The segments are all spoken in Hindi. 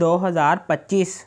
2025۔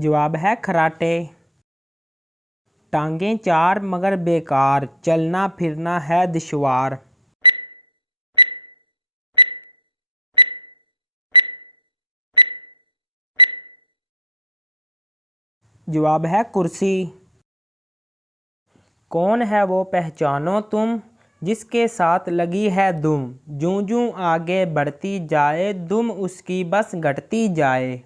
जवाब है खराटे। टांगें चार मगर बेकार, चलना फिरना है दुश्वार। जवाब है कुर्सी। कौन है वो पहचानो तुम, जिसके साथ लगी है दुम, जूं जूं आगे बढ़ती जाए दुम उसकी बस घटती जाए।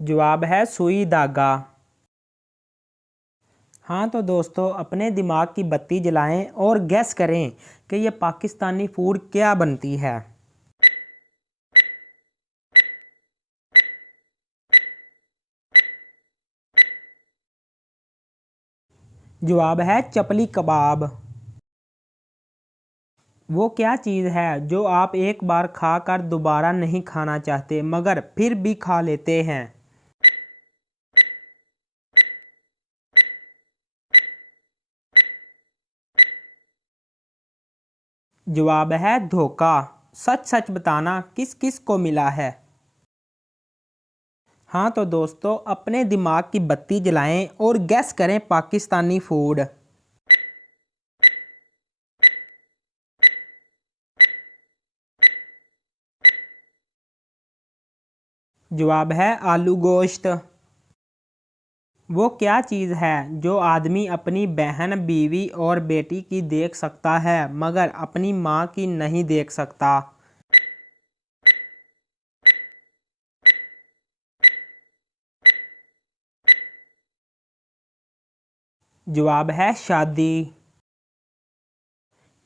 जवाब है सुई धागा। हाँ तो दोस्तों, अपने दिमाग की बत्ती जलाएं और गैस करें कि ये पाकिस्तानी फूड क्या बनती है। जवाब है चपली कबाब। वो क्या चीज़ है जो आप एक बार खाकर दोबारा नहीं खाना चाहते मगर फिर भी खा लेते हैं। जवाब है धोखा। सच सच बताना किस किस को मिला है। हाँ तो दोस्तों, अपने दिमाग की बत्ती जलाएं और गैस करें पाकिस्तानी फूड। जवाब है आलू गोश्त। वो क्या चीज़ है जो आदमी अपनी बहन, बीवी और बेटी की देख सकता है मगर अपनी माँ की नहीं देख सकता। जवाब है शादी।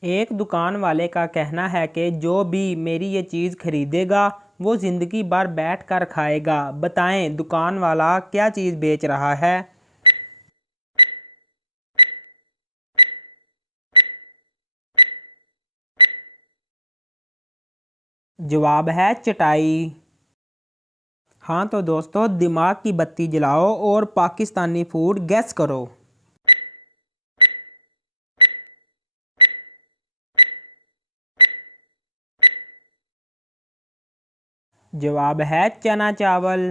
एक दुकान वाले का कहना है कि जो भी मेरी ये चीज़ खरीदेगा वो ज़िंदगी भर बैठ कर खाएगा। बताएं दुकान वाला क्या चीज़ बेच रहा है। जवाब है चटाई। हाँ तो दोस्तों, दिमाग की बत्ती जलाओ और पाकिस्तानी फूड गैस करो। जवाब है चना चावल।